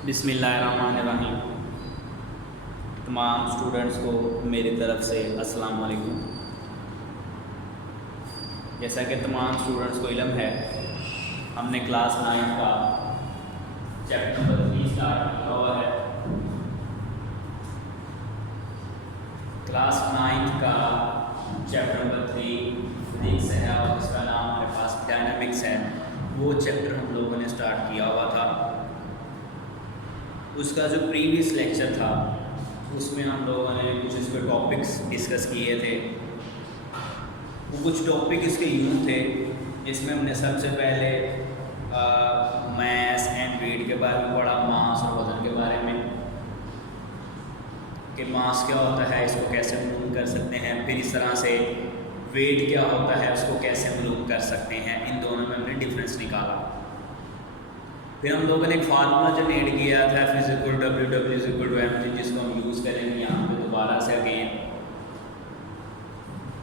बिस्मिल्लाहिर्रहमानिर्रहीम। तमाम स्टूडेंट्स को मेरी तरफ़ से अस्सलाम वालेकुम। जैसा कि तमाम स्टूडेंट्स को इल्म है, हमने क्लास 9 का चैप्टर नंबर 3 स्टार्ट किया हुआ है। क्लास 9 का चैप्टर नंबर 3 फिजिक्स है और इसका नाम हमारे पास डायनामिक्स है। वो चैप्टर हम लोगों ने स्टार्ट किया हुआ था। उसका जो प्रीवियस लेक्चर था उसमें हम लोगों ने कुछ इसके टॉपिक्स डिस्कस किए थे। वो कुछ टॉपिक इसके यूँ थे जिसमें हमने सबसे पहले मैथ्स एंड वेट के बारे में पढ़ा, मास और वज़न के बारे में कि मास क्या होता है, इसको कैसे मालूम कर सकते हैं। फिर इस तरह से वेट क्या होता है, उसको कैसे मालूम कर सकते हैं। इन दोनों में हमने डिफरेंस निकाला। फिर हम लोगों ने एक फार्मूला जनरेट किया था फिजिकल W=mg, जिसको हम यूज़ करेंगे यहाँ पे दोबारा से अगेन।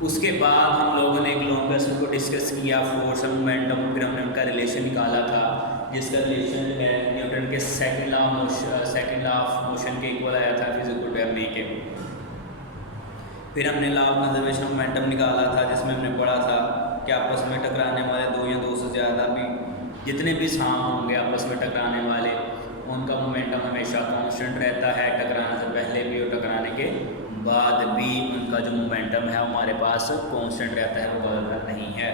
उसके बाद हम लोगों ने एक लॉन्ग क्वेश्चन को डिस्कस किया, फोर्स और मोमेंटम। फिर हमने उनका रिलेशन निकाला था, जिसका रिलेशन है न्यूटन के सेकंड लॉ ऑफ मोशन के इक्वल आया था फिजिकल डैम्पनिंग के। फिर हमने law of conservation of momentum निकाला था, जिसमें हमने पढ़ा था कि आपस में टकराने वाले दो या दो से ज़्यादा भी जितने भी साम होंगे आपस में टकराने वाले, उनका मोमेंटम हमेशा कांस्टेंट रहता है। टकराने से पहले भी और टकराने के बाद भी उनका जो मोमेंटम है हमारे पास कांस्टेंट रहता है, वो बदलता नहीं है।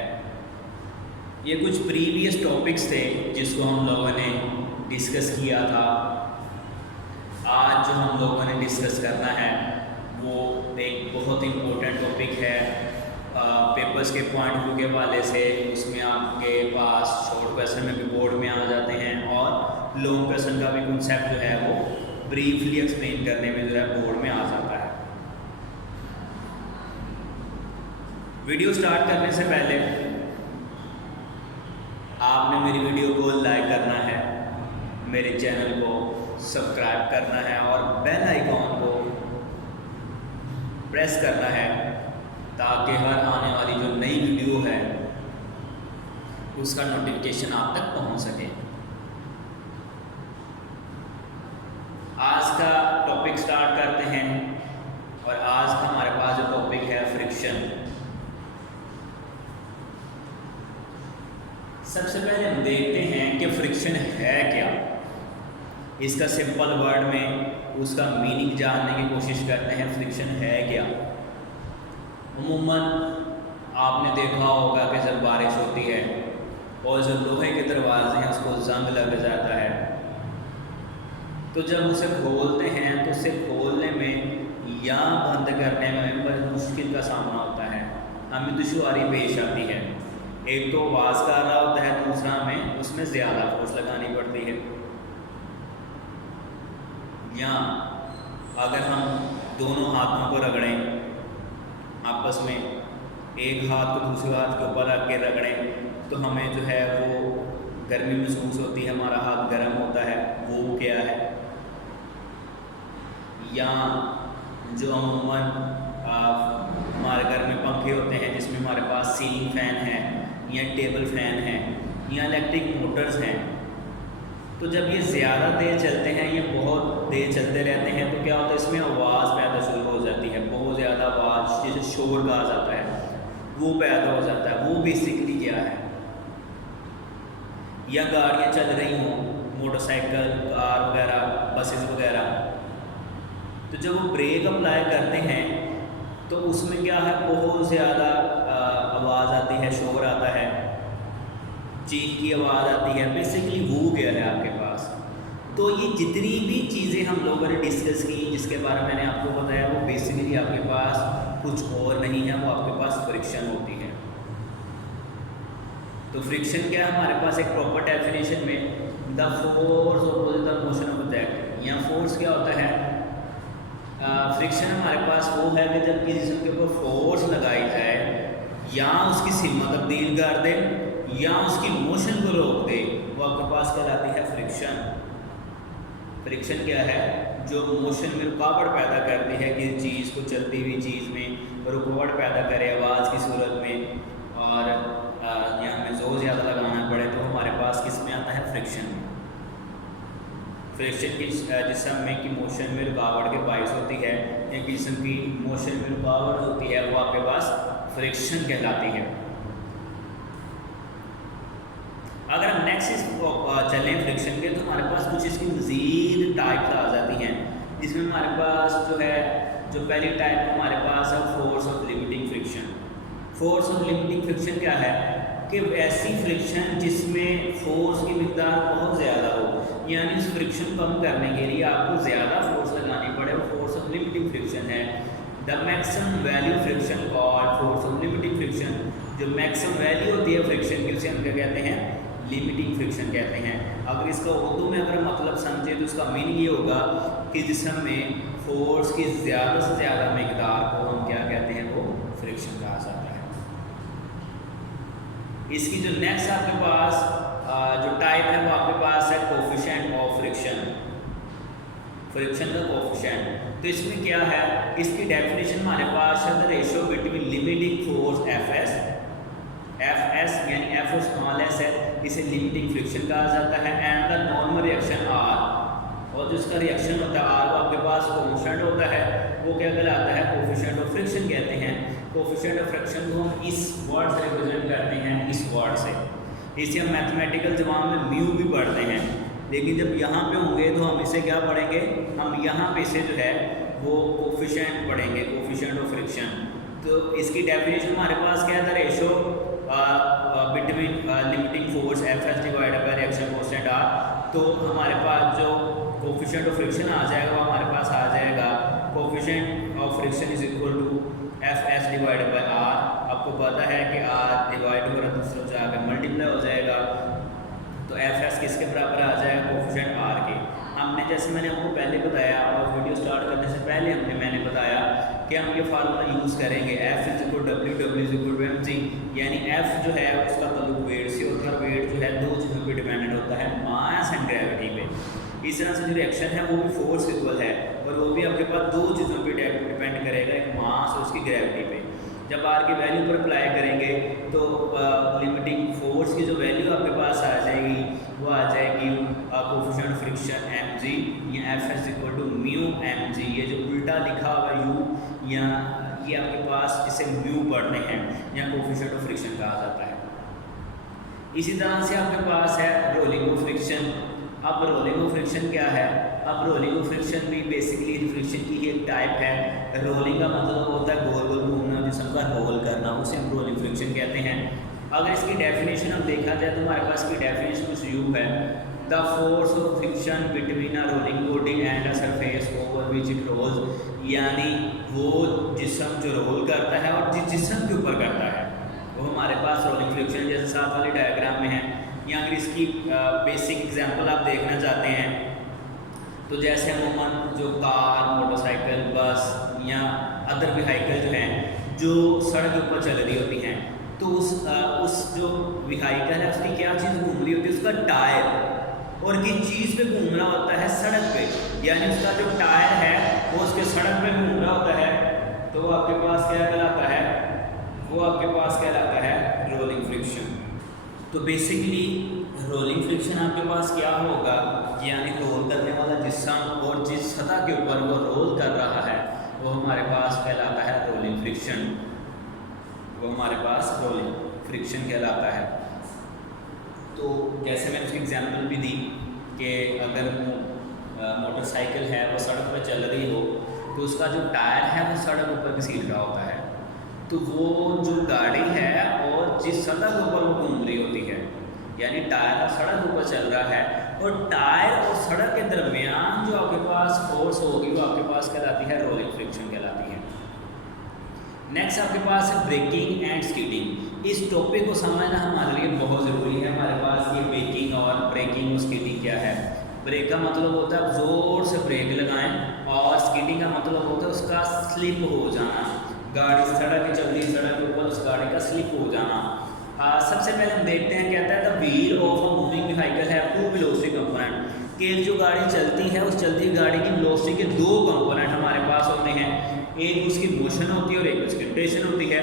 ये कुछ प्रीवियस टॉपिक्स थे जिसको हम लोगों ने डिस्कस किया था। आज जो हम लोगों ने डिस्कस करना है वो एक बहुत इम्पोर्टेंट टॉपिक है पेपर्स के पॉइंट ऑफ व्यू के हवाले से। उसमें आपके पास शॉर्ट क्वेश्चन में भी बोर्ड में आ जाते हैं और लॉन्ग क्वेश्चन का भी कॉन्सेप्ट जो है वो ब्रीफली एक्सप्लेन करने में जो है बोर्ड में आ जाता है। वीडियो स्टार्ट करने से पहले आपने मेरी वीडियो को लाइक करना है, मेरे चैनल को सब्सक्राइब करना है और बेल आइकॉन को प्रेस करना है, ताकि हर आने वाली जो नई वीडियो है उसका नोटिफिकेशन आप तक पहुंच सके। आज का टॉपिक स्टार्ट करते हैं और आज का हमारे पास जो टॉपिक है फ्रिक्शन। सबसे पहले हम देखते हैं कि फ्रिक्शन है क्या। इसका सिंपल वर्ड में उसका मीनिंग जानने की कोशिश करते हैं। फ्रिक्शन है क्या? उम्मूमन आपने देखा होगा कि जब बारिश होती है और जो लोहे के दरवाजे हैं उसको जंग लग जाता है, तो जब उसे खोलते हैं तो उसे खोलने में या बंद करने में बड़ी मुश्किल का सामना होता है, हमें दुश्वारी पेश आती है। एक तो आवाज़ कर रहा होता है, दूसरा हमें उसमें ज़्यादा फोर्स लगानी पड़ती है। या अगर हम दोनों हाथों को रगड़ें आपस में, एक हाथ को दूसरे हाथ के ऊपर रख के रगड़ें, तो हमें जो है वो गर्मी महसूस होती है, हमारा हाथ गर्म होता है। वो क्या है? या जो अमूमन हमारे घर में पंखे होते हैं जिसमें हमारे पास सीलिंग फ़ैन है या टेबल फ़ैन है या इलेक्ट्रिक मोटर्स हैं, तो जब ये ज़्यादा देर चलते हैं या बहुत देर चलते रहते हैं तो क्या होता है, इसमें आवाज़ पैदा शुरू हो जाती है। बहुत ज़्यादा आवाज़, जैसे शोर कहा जाता है, वो पैदा हो जाता है। वो बेसिकली क्या है? या गाड़ियाँ चल रही हों, मोटरसाइकिल, कार वगैरह, बसेस वगैरह, तो जब वो ब्रेक अप्लाई करते हैं तो उसमें क्या है, बहुत ज़्यादा आवाज़ आती है, शोर आता है, चीख की आवाज़ आती है। बेसिकली वो क्या है आपके पास? तो ये जितनी भी चीज़ें हम लोगों ने डिस्कस की, जिसके बारे में मैंने आपको बताया, वो बेसिकली आपके पास कुछ और नहीं है, वो आपके पास फ्रिक्शन होती है। तो फ्रिक्शन क्या है हमारे पास? एक प्रॉपर डेफिनेशन में the force opposite the motion of object. या फोर्स क्या होता है? फ्रिक्शन हमारे पास वो है कि जब किसी जिस्म के ऊपर फोर्स लगाई जाए, या उसकी सिमा तब्दील कर दे या उसकी मोशन को रोक दे, वो आपके पास कहलाती है फ्रिक्शन। फ्रिक्शन क्या है? जो मोशन में रुकावट पैदा करती है, किसी चीज़ को, चलती हुई चीज़ में रुकावट पैदा करे आवाज़ की सूरत में, और या हमें जोर ज़्यादा लगाना पड़े, तो हमारे पास किस में आता है? फ्रिक्शन। फ्रिक्शन की जिसम में की मोशन में रुकावट के बायस होती है, एक जिसम की मोशन में रुकावट होती है, वो आपके पास फ्रिक्शन कहलाती है। अगर हम नेक्स्ट चलें फ्रिक्शन के, तो हमारे पास कुछ इसकी मज़ीद टाइप्स आ जाती हैं, जिसमें हमारे पास जो है, जो पहली टाइप हमारे पास है force of limiting friction. Force of limiting friction क्या है कि ऐसी फ्रिक्शन जिसमें फोर्स की मिकदार बहुत ज़्यादा हो, यानी उस फ्रिक्शन कम करने के लिए आपको ज़्यादा फोर्स लगानी पड़े, वो फोर्स ऑफ लिमिटिंग फ्रिक्शन है। The maximum value friction called force of limiting friction. जो मैक्सिमम वैल्यू होती है फ्रिक्शन की, उसे हम क्या कहते हैं, लिमिटिंग फ्रिक्शन कहते हैं। अगर इसका उर्दू में अगर मतलब समझे तो इसका मीनिंग ये होगा कि जिसम में फोर्स की ज़्यादा से ज़्यादा मिकदार को हम क्या कहते हैं, वो फ्रिक्शन कहा जाता है। इसकी जो नेक्स्ट आपके पास जो टाइप है, वो आपके पास है कोफिशिएंट ऑफ फ्रिक्शन, फ्रिक्शन का कोफिशिएंट। तो इसमें क्या है, इसकी डेफिनेशन हमारे पास है the ratio between limiting force F S यानी एफ स्मॉल एस है, इसे लिमिटिंग फ्रिक्शन कहा जाता है, and the normal reaction R, और जो इसका रिएक्शन होता है आर, वो आपके पास कोफिशिएंट होता है, वो क्या कहलाता है, कोफिशिएंट ऑफ फ्रिक्शन कहते हैं। कोफिशिएंट ऑफ फ्रिक्शन को हम इस वर्ड से रिप्रेजेंट करते हैं, इस वर्ड से। इसे हम मैथमेटिकल जवाब में म्यू भी पढ़ते हैं, लेकिन जब यहाँ पे होंगे तो हम इसे क्या पढ़ेंगे, हम यहाँ पे इसे जो है वो कोफिशिएंट पढ़ेंगे, कोफिशिएंट ऑफ फ्रिक्शन। तो इसकी डेफिनेशन हमारे पास क्या था, ratio between limiting force F S divided by reaction constant R. तो हमारे पास जो कोफिशिएंट ऑफ फ्रिक्शन आ जाएगा, वो हमारे पास आ जाएगा coefficient of friction is equal to F S divided by R. आपको पता है कि आर डिवाइड हो रहा दूसरों से आकर मल्टीप्लाई हो जाएगा, तो एफ एस किसके बराबर आ जाएगा, कोफिशिएंट आर के। हमने जैसे मैंने आपको पहले बताया, और वीडियो स्टार्ट करने से पहले मैंने बताया कि हम ये फार्मूला यूज़ करेंगे, F is equal W, W is equal to M G, यानी एफ जो है उसका ताल्लुक वेट से होता है, वेट जो है दो चीज़ों पे डिपेंडेंट होता है, मास एंड ग्रेविटी पे। इस तरह से जो रिएक्शन है वो भी फोर्स इक्वल है, और वो भी आपके पास दो चीज़ों पे डिपेंड करेगा, एक मास और उसकी ग्रेविटी पे। जब आर की वैल्यू पर अप्लाई करेंगे तो लिमिटिंग फोर्स की जो वैल्यू आपके पास आ जाएगी, वो आ जाएगी कोफिशिएंट फ्रिक्शन एम जी, या F S equal to mu M G. ये जो उल्टा लिखा हुआ यू, या ये आपके पास इसे म्यू पढ़ने हैं, या कोफिशिएंट ऑफ फ्रिक्शन कहा जाता है। इसी तरह से आपके पास है रोलिंग ऑफ फ्रिक्शन। अब रोलिंग ऑफ फ्रिक्शन क्या है, अब रोलिंग ऑफ फ्रिक्शन भी बेसिकली फ्रिक्शन की ही एक टाइप है। रोलिंग का मतलब होता है गोल गोल घूमना, जिसम का रोल करना, उसे हम रोलिंग फ्रिक्शन कहते हैं। अगर इसकी डेफिनेशन हम देखा जाए तो हमारे पास की डेफिनेशन कुछ यूँ है, the force of friction between a rolling body and a surface over which it rolls, यानी वो जिसम जो रोल करता है और जिस जिसम के ऊपर करता है, वो हमारे पास रोलिंग फ्रिक्शन जैसे साथ वाले डायग्राम में है। या अगर इसकी बेसिक एग्जांपल आप देखना चाहते हैं, तो जैसे अमूमन जो कार, मोटरसाइकिल, बस या अदर व्हीकल जो हैं जो सड़क के ऊपर चल रही होती हैं, तो उस जो व्हीकल है उसकी क्या चीज़ घूम रही होती है, उसका टायर, और किस चीज़ पे घूम रहा होता है, सड़क पे, यानी उसका जो टायर है वो उसके सड़क पे घूम रहा होता है, तो वो आपके पास क्या कहलाता है, वो आपके पास कहलाता है रोलिंग फ्रिक्शन। तो बेसिकली रोलिंग फ्रिक्शन आपके पास क्या होगा, यानी रोल करने वाला जिस्म और जिस सतह के ऊपर वो रोल कर रहा है वो हमारे पास कहलाता है रोलिंग फ्रिक्शन, वो हमारे पास रोलिंग फ्रिक्शन कहलाता है। तो जैसे मैंने उसकी एग्जांपल भी दी कि अगर मोटरसाइकिल है वो सड़क पर चल रही हो, तो उसका जो टायर है वो सड़क ऊपर घसीट रहा होता है, तो वो जो गाड़ी है और जिस सड़क ऊपर वो घूम रही होती है, यानी टायर सड़क ऊपर चल रहा है, और टायर और सड़क के दरमियान जो आपके पास फोर्स होगी वो आपके पास कहलाती है रोलिंग फ्रिक्शन कहलाती है। नेक्स्ट आपके पास है ब्रेकिंग एंड स्कीडिंग। इस टॉपिक को समझना हमारे लिए बहुत ज़रूरी है। हमारे पास ये ब्रेकिंग और ब्रेकिंग और स्कीडिंग क्या है। ब्रेक का मतलब होता है ज़ोर से ब्रेक लगाएं, और स्कीडिंग का मतलब होता है उसका स्लिप हो जाना, गाड़ी सड़क की चल रही सड़क के ऊपर उस गाड़ी का स्लिप हो जाना। सबसे पहले हम देखते हैं, कहता है the wheel of a moving vehicle है टू वेलोसिटी कंपोनेंट, कि एक जो गाड़ी चलती है उस चलती गाड़ी की वेलोसिटी के दो कंपोनेंट हमारे पास होते हैं, एक उसकी मोशन होती है और एक उसकी रोटेशन होती है।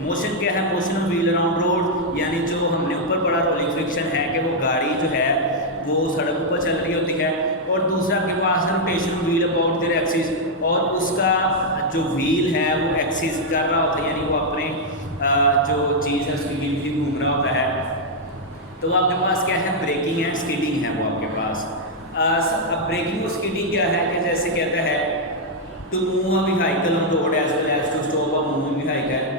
मोशन क्या है, motion of wheel around road, यानी जो हमने ऊपर पढ़ा रोलिंग फ्रिक्शन है कि वो गाड़ी जो है वो सड़क ऊपर चल रही होती है, और दूसरा आपके पास है rotation wheel about their axis, और उसका जो व्हील है वो एक्सिस कर रहा होता है, यानी वो अपने जो चीज़ है उसकी गिनती घूम रहा होता है। तो आपके पास क्या है, ब्रेकिंग है, स्किडिंग है वो आपके पास। अब ब्रेकिंग और स्किडिंग क्या है कि जैसे कहता है to move a vehicle on road as well as to stop a moving vehicle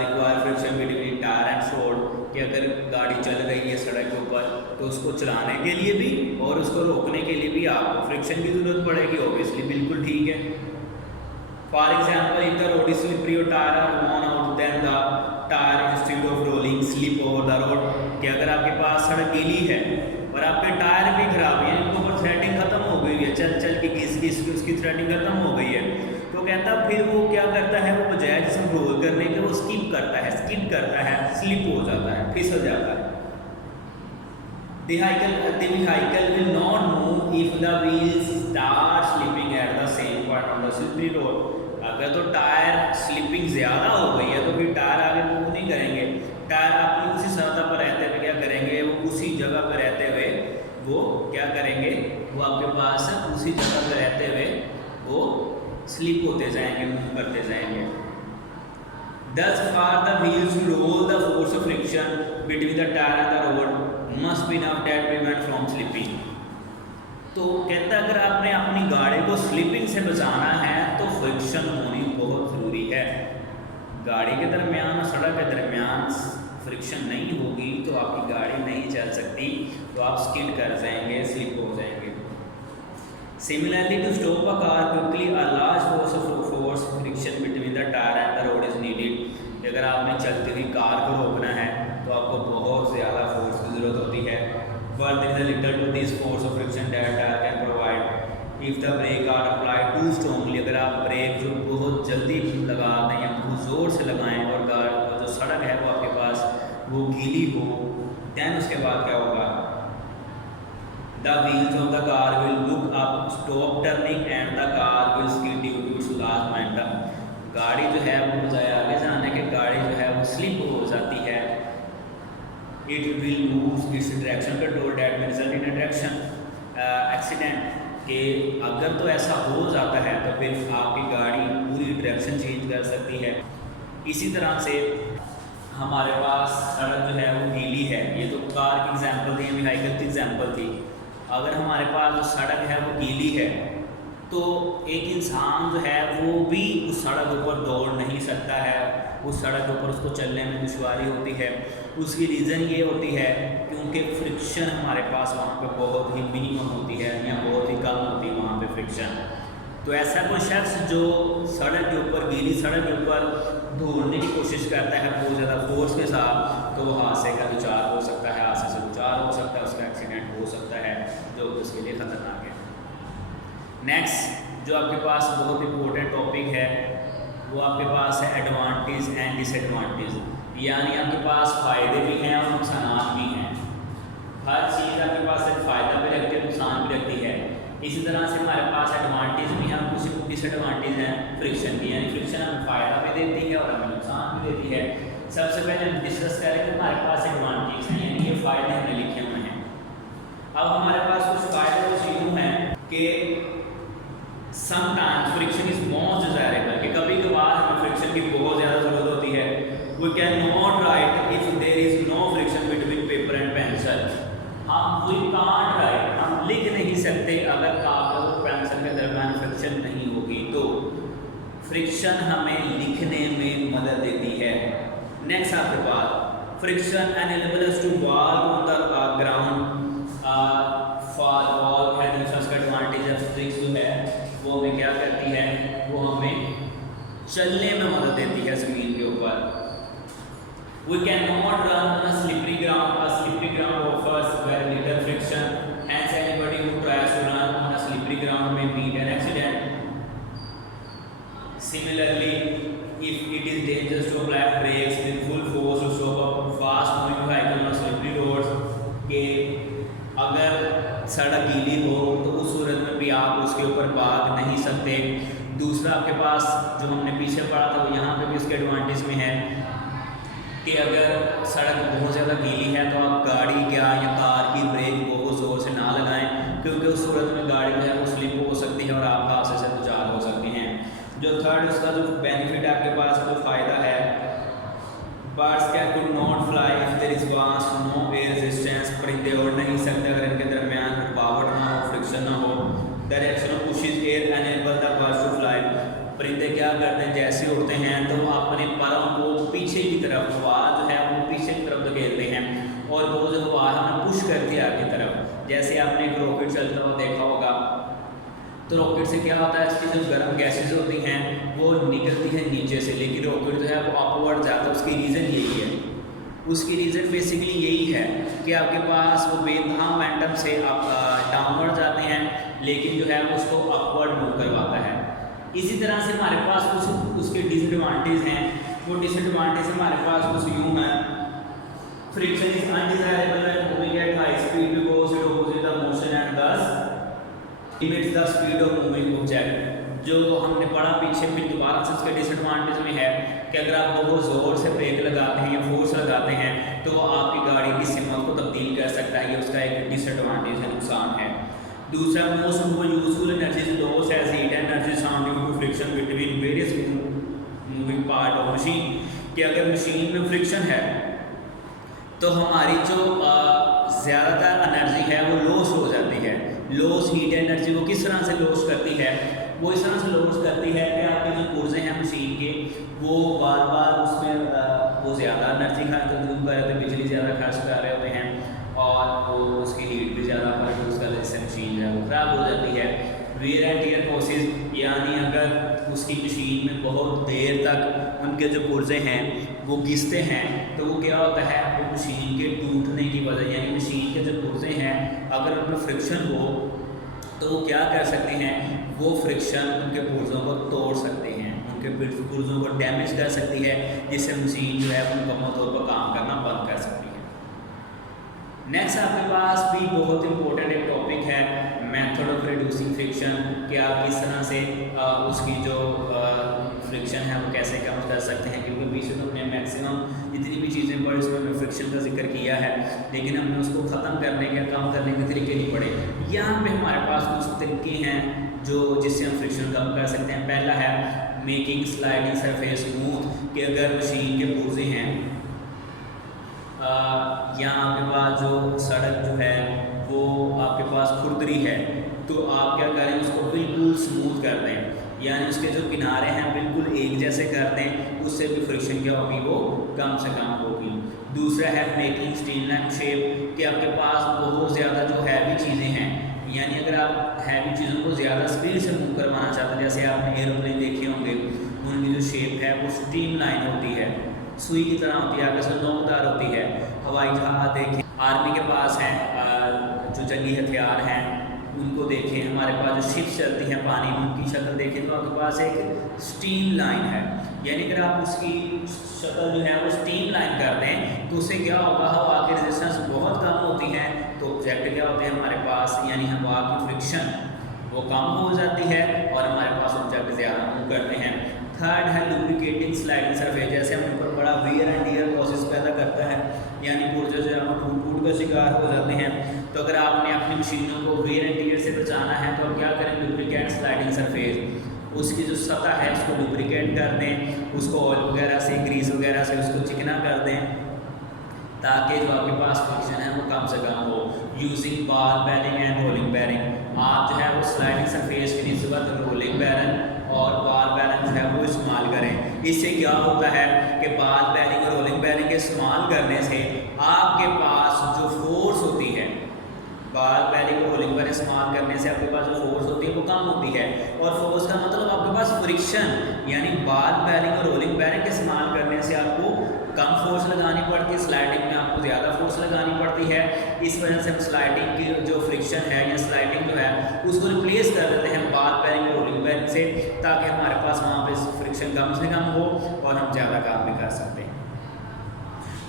require friction between tyre and road, कि अगर गाड़ी चल रही है सड़क के ऊपर तो उसको चलाने के लिए भी और उसको रोकने के लिए भी आपको फ्रिक्शन की ज़रूरत पड़ेगी, ऑब्वियसली बिल्कुल ठीक है। For example if the road is slippery और tyre are worn out then the tyre instead of rolling slip over the road, कि अगर आपके पास सड़क गीली है और आपके टायर भी खराब है, इनके ऊपर थ्रेडिंग खत्म हो गई है, चल चल के घिस घिस के उसकी थ्रेडिंग खत्म हो गई है, तो कहता फिर वो क्या करता है, वो बजाय जिसमें रोल करने के वो स्किप करता है, स्लिप हो जाता है, फिसल जाता है। The vehicle will not move if the wheels start slipping at the same point on the slippery road। अगर तो टायर स्लिपिंग ज़्यादा हो गई है तो फिर टायर आगे मूव नहीं करेंगे, टायर अपनी उसी सतह पर रहते हुए क्या करेंगे, वो उसी जगह पर रहते हुए वो क्या करेंगे, वो आपके पास उसी जगह पर रहते हुए वो स्लिप होते जाएंगे, मूव करते जाएंगे। Thus far the wheels to roll the force of friction between the tire and the road must be enough that prevent from slipping। तो कहता है अगर आपने अपनी गाड़ी को स्लिपिंग से बचाना है तो फ्रिक्शन होनी बहुत ज़रूरी है। गाड़ी के दरमियान और सड़क के दरमियान फ्रिक्शन नहीं होगी तो आपकी गाड़ी नहीं चल सकती, तो आप स्किड कर जाएंगे, स्लिप हो जाएंगे। Similarly, to stop a car quickly, a large force friction between the tire and the road is needed। अगर आपने चलती हुई कार को रोकना है तो आपको बहुत ज़्यादा फोर्स की ज़रूरत होती है। But there is a little to this force of friction that tire can provide if the brake are applied too strongly। अगर आप ब्रेक जो बहुत जल्दी लगा दें या बहुत ज़ोर से लगाएं और जो सड़क है वो आपके पास वो गीली हो, then उसके बाद क्या होगा, the wheels of the car will look up, stop turning and the car will skid due to its large momentum। गाड़ी जो है वो बजाय आगे जाने के गाड़ी जो है वो स्लिप हो जाती है। It will lose its direction control that may result in a direction accident। कि अगर तो ऐसा हो जाता है तो फिर आपकी गाड़ी पूरी डायरेक्शन चेंज कर सकती है। इसी तरह से हमारे पास सड़क जो है वो गीली है, ये तो कार की एग्जांपल थी, व्हीकल की एग्जांपल थी। अगर हमारे पास जो सड़क है वो गीली है तो एक इंसान जो है वो भी उस सड़क के ऊपर दौड़ नहीं सकता है, उस सड़क के ऊपर उसको चलने में दुश्वारी होती है। उसकी रीज़न ये होती है क्योंकि फ्रिक्शन हमारे पास वहाँ पे बहुत ही मिनिमम होती है या बहुत ही कम होती है वहाँ पे फ्रिक्शन। तो ऐसा कोई शख्स जो सड़क के ऊपर, गीली सड़क के ऊपर दौड़ने की कोशिश करता है बहुत ज़्यादा फोर्स के साथ, तो वो हादसे का दुचार हो सकता है, हादसे से दुचार हो सकता है, उसका एक्सीडेंट हो सकता है जो उसके लिए ख़तरनाक है। नेक्स्ट जो आपके पास बहुत इंपॉर्टेंट टॉपिक है वो आपके पास है एडवांटेज एंड डिसएडवांटेज, यानी आपके पास फ़ायदे भी हैं और नुकसान भी हैं। हर चीज़ आपके पास एक फ़ायदा भी रखती है, नुकसान भी रखती है। इसी तरह से हमारे पास एडवांटेज भी हैं और कुछ डिसएडवांटेज हैं फ्रिक्शन की, यानी फ्रिक्शन हमें फ़ायदा भी देती है और हमें नुकसान भी देती है। सबसे पहले हम डिस्कस करें कि हमारे पास एडवांटेज हैं, यानी ये फ़ायदे हमने लिखे हुए हैं। अब हमारे पास कुछ फ़ायदे कुछ यूँ हैं कि sometimes friction is most desirable, कि कभी कभार हमें फ्रिक्शन की बहुत ज़्यादा ज़रूरत होती है। We can not write if there is no friction between paper and pencil. We can't write, हम लिख नहीं सकते अगर कागज और पेंसिल के दरमियान फ्रिक्शन नहीं होगी। तो फ्रिक्शन हमें लिखने में मदद देती है। नेक्स्ट आपके पास friction enable us to walk on the ground for wall है। दूसरा एडवांटेज है फ्रिक्स जो है वो हमें क्या करती है, वो हमें चलने में मदद देती है ज़मीन के ऊपर। We cannot run on a slippery ground. A slippery ground offers very little friction. Hence, anybody who tries to run on a slippery ground may meet an accident. Similarly, if it is dangerous to apply brakes with full force to stop a fast-moving vehicle on slippery roads, के अगर सड़क गीली हो तो उस सूरत में भी आप उसके ऊपर भाग नहीं सकते। दूसरा आपके पास जो हमने पीछे पढ़ा था वो यहाँ पे भी उसके एडवांटेज में है कि अगर सड़क बहुत ज़्यादा गीली है तो आप गाड़ी क्या या कार की ब्रेक बहुत ज़ोर से ना लगाएं, क्योंकि उस सूरत में गाड़ी जो है वो स्लिप हो सकती है और आप हादसे से दो चार हो सकते हैं। जो थर्ड उसका जो बेनिफिट आपके पास जो फ़ायदा है, birds can could not fly if there is vast no air resistance, परिंदे उड़ नहीं सकते अगर इनके दरमियान रुकावट ना हो, फ्रिक्शन ना हो। Direction of pushes air enable the birds to fly, परिंदे क्या करते हैं जैसे उड़ते हैं तो वो अपने परों को पीछे की तरफ, हवा जो है वो पीछे की तरफ धकेलते हैं और वो जो हवा है हमें पुश करती है आगे तरफ। जैसे आपने एक रॉकेट चलता हुआ देखा होगा, तो रॉकेट से क्या होता है, इसकी जो गर्म गैसेज होती हैं वो निकलती हैं नीचे से, लेकिन रॉकेट जो है वो अपवर्ड जाता है। उसकी रीज़न यही है, उसकी रीज़न बेसिकली यही है कि आपके पास वो बेतहा मोमेंटम से आप डाउनवर्ड जाते हैं, लेकिन जो है उसको अपवर्ड मूव करवाता है। इसी तरह से हमारे पास कुछ उसके डिसएडवांटेज हैं। वो डिसएडवांटेज हमारे पास कुछ यूँ हैं, friction is undesirable when moving at high speed because it opposes the motion and thus limits the speed of moving object. जो हमने पढ़ा पीछे, फिर दोबारा से उसके डिसएडवांटेज में है कि अगर आप बहुत ज़ोर से ब्रेक लगाते हैं या फोर्स लगाते हैं तो वो आपकी गाड़ी की सिमत को तब्दील कर सकता है, ये उसका एक डिसएडवांटेज है, नुकसान है। दूसरा, most of useful energy is lost as heat energy sound due to friction between various moving part of machine, कि अगर मशीन में फ्रिक्शन है तो हमारी जो ज़्यादातर एनर्जी है वो लॉस हो जाती है। लॉस हीट एनर्जी वो किस तरह से लॉस करती है, वो इस तरह से लॉस करती है कि आपके जो पुर्जे हैं मशीन के वो बार बार उसमें वो ज़्यादा एनर्जी कंज्यूम कर रहे होते हैं, बिजली ज़्यादा खर्च कर रहे होते हैं और वो उसकी हीट भी ज़्यादा प्रोड्यूस कर रहे, जिससे मशीन जो है वो ख़राब हो जाती है। वेयर एंड टियर कॉसेज, यानी अगर उसकी मशीन में बहुत देर तक उनके जो पुर्जे हैं वो घिसते हैं तो वो क्या होता है, वो मशीन के टूटने की वजह, यानी मशीन के जो पुर्जे हैं अगर उनमें फ्रिक्शन हो तो वो क्या कर सकते हैं, वो फ्रिक्शन उनके पुर्जों को तोड़ सकते हैं, उनके पुर्जों को डैमेज कर सकती है, जिससे मशीन जो है वो मुकम्मल तौर पर काम करना बंद कर सकती है। नेक्स्ट आपके पास भी बहुत इंपॉर्टेंट एक टॉपिक है, मेथड ऑफ रिड्यूसिंग फ्रिक्शन, कि आप किस तरह से उसकी जो फ्रिक्शन है वो कैसे कम कर सकते हैं। क्योंकि पीछे तो अपने मैक्सिमम जितनी भी चीज़ें पढ़ी उसमें हमने फ्रिक्शन का जिक्र किया है, लेकिन हमने उसको ख़त्म करने के, कम करने के तरीके नहीं पढ़े। यहाँ पे हमारे पास कुछ तरीके हैं जो जिससे हम फ्रिक्शन कम कर सकते हैं। पहला है मेकिंग स्लाइडिंग सरफेस स्मूथ, कि अगर मशीन के पुर्जे हैं यहाँ आपके पास जो सड़क जो है वो आपके पास खुरदरी है तो आप क्या करें, उसको बिल्कुल स्मूथ कर दें, यानी उसके जो किनारे हैं बिल्कुल एक जैसे कर दें, उससे भी फ्रिक्शन क्या होगी वो कम से कम होगी। दूसरा है मेकिंग स्ट्रीमलाइन शेप, कि आपके पास बहुत ज़्यादा जो हैवी चीज़ें हैं, यानी अगर आप हैवी चीज़ों को ज़्यादा स्पीड से मूव करवाना चाहते हैं, जैसे आपने एरोप्लेन देखे होंगे, उनकी जो शेप है वो स्ट्रीमलाइन होती है, सुई की तरह होती है, आगे से नोकदार होती है। हवाई जहाज़ देखें, आर्मी के पास हैं जो जंगी हथियार हैं उनको देखें, हमारे पास जो शिप्स चलती हैं पानी में उनकी शक्ल देखें तो आपके पास एक स्टीम लाइन है, यानी अगर आप उसकी शक्ल जो है वो स्टीम लाइन कर दें तो उससे क्या होगा, हवा की रेजिस्टेंस बहुत कम होती है तो ऑब्जेक्ट क्या होते हैं हमारे पास, यानी हवा की फ्रिक्शन वो कम हो जाती है और हमारे पास ऑब्जेक्ट ज़्यादा मूव करते हैं। थर्ड है लुब्रिकेटिंग स्लाइडिंग सरफेस, जैसे हम ऊपर बड़ा वियर एंड टियर प्रोसेस पैदा करता है, यानी पुर्जे जो है वो टूट का शिकार हो जाते हैं, तो अगर आपने अपनी मशीनों को वियर एंड टियर से बचाना है तो आप क्या करें, लुब्रिकेट स्लाइडिंग सरफेस, उसकी जो सतह है उसको लुब्रिकेट कर दें, उसको ऑयल वगैरह से, ग्रीस वगैरह से उसको चिकना कर दें ताकि जो आपके पास फ्रिक्शन है वो कम से कम हो। Using bar bearing and rolling bearing, आप जो है वो स्लाइडिंग सरफेस की निस्बत रोलिंग बेरिंग और बार बेरिंग जो है वो इस्तेमाल करें। इससे क्या होता है कि बार बेरिंग और रोलिंग बेरिंग के इस्तेमाल करने से आपके पास जो फोर्स होती है, बार बेरिंग और रोलिंग बेरिंग इस्तेमाल करने से आपके पास जो फोर्स होती है वो कम होती है, और फोर्स का मतलब आपके पास फ्रिक्शन, यानी बार बेरिंग और रोलिंग बेरिंग के इस्तेमाल करने से आपको कम फोर्स लगानी पड़ती है, स्लाइडिंग में आपको ज़्यादा फोर्स लगानी पड़ती है। इस वजह से हम स्लाइडिंग की जो फ्रिक्शन है या स्लाइडिंग जो है उसको रिप्लेस कर देते हैं बार बेरिंग और रोलिंग बेरिंग से, ताकि हमारे पास वहाँ पे फ्रिक्शन कम से कम हो और हम ज़्यादा काम भी कर सकते हैं।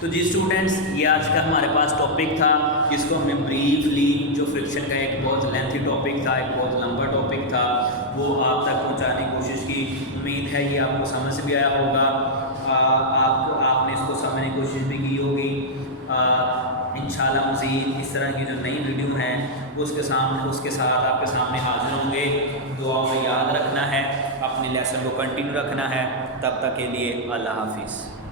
तो जी स्टूडेंट्स, ये आज का हमारे पास टॉपिक था जिसको हमने ब्रीफली, जो फ्रिक्शन का एक बहुत लेंथी टॉपिक था, एक बहुत लंबा टॉपिक था, वो आप तक पहुँचाने की कोशिश की। उम्मीद है ये आपको समझ भी आया होगा, आपने इसको समझने की कोशिश भी की होगी। इंशाल्लाह मज़ीद इस तरह की जो नई वीडियो हैं उसके साथ आपके सामने हाजिर होंगे। दुआओं में याद रखना है, अपने लेसन को कंटिन्यू रखना है। तब तक के लिए अल्लाह हाफिज़।